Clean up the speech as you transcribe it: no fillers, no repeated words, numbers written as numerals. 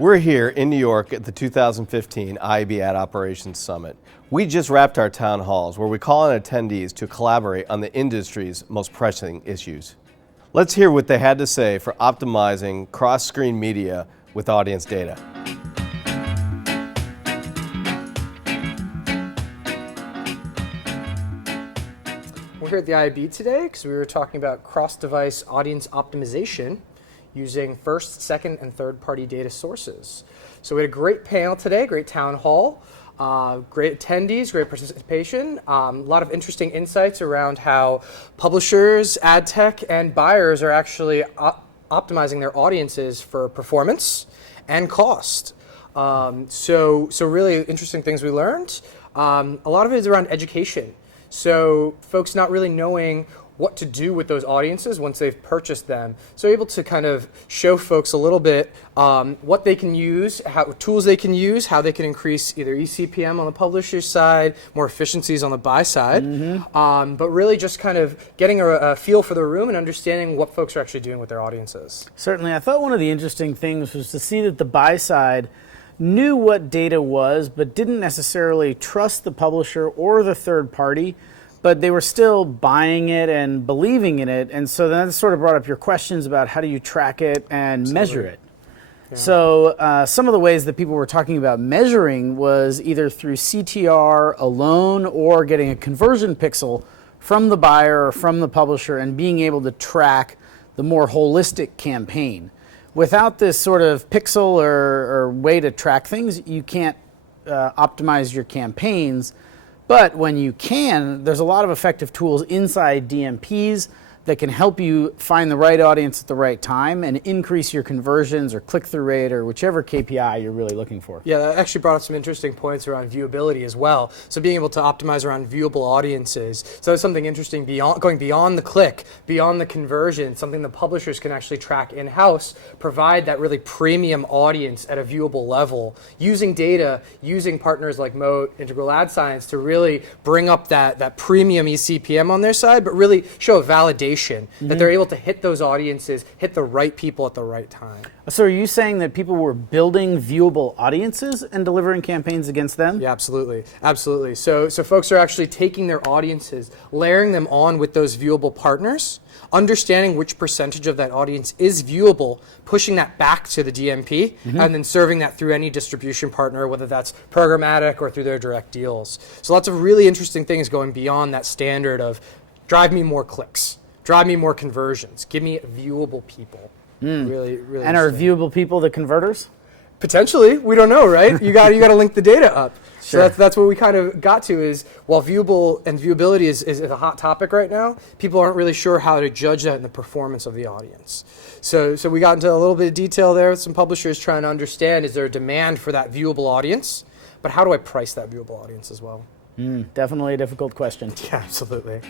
We're here in New York at the 2015 IAB Ad Operations Summit. We just wrapped our town halls where we call on attendees to collaborate on the industry's most pressing issues. Let's hear what they had to say for optimizing cross-screen media with audience data. We're here at the IAB today because we were talking about cross-device audience optimization using first, second, and third-party data sources. So we had a great panel today, great town hall, great attendees, great participation, a lot of interesting insights around how publishers, ad tech, and buyers are actually optimizing their audiences for performance and cost. So really interesting things we learned. A lot of it is around education. So folks not really knowing what to do with those audiences once they've purchased them. So able to kind of show folks a little bit what they can use, tools they can use, how they can increase either eCPM on the publisher's side, more efficiencies on the buy side, but really just kind of getting a feel for the room and understanding what folks are actually doing with their audiences. Certainly. I thought one of the interesting things was to see that the buy side knew what data was, but didn't necessarily trust the publisher or the third party, but they were still buying it and believing in it. And so that sort of brought up your questions about how do you track it and measure it. Yeah. So some of the ways that people were talking about measuring was either through CTR alone or getting a conversion pixel from the buyer or from the publisher and being able to track the more holistic campaign. Without this sort of pixel or way to track things, you can't optimize your campaigns. But when you can, there's a lot of effective tools inside DMPs that can help you find the right audience at the right time and increase your conversions or click-through rate or whichever KPI you're really looking for. Yeah, that actually brought up some interesting points around viewability as well. So being able to optimize around viewable audiences. So that's something interesting going beyond the click, beyond the conversion, something the publishers can actually track in-house, provide that really premium audience at a viewable level, using data, using partners like Moat, Integral Ad Science to really bring up that premium eCPM on their side, but really show a validation that they're able to hit those audiences, hit the right people at the right time. So are you saying that people were building viewable audiences and delivering campaigns against them? Yeah, absolutely. Absolutely. So folks are actually taking their audiences, layering them on with those viewable partners, understanding which percentage of that audience is viewable, pushing that back to the DMP, and then serving that through any distribution partner, whether that's programmatic or through their direct deals. So lots of really interesting things going beyond that standard of drive me more clicks. Drive me more conversions. Give me viewable people. Really, really. And are viewable people the converters? Potentially, we don't know, right? You got to link the data up. Sure. So that's what we kind of got to is while viewable and viewability is a hot topic right now, people aren't really sure how to judge that in the performance of the audience. So we got into a little bit of detail there with some publishers trying to understand is there a demand for that viewable audience, but how do I price that viewable audience as well? Definitely a difficult question. Yeah, absolutely.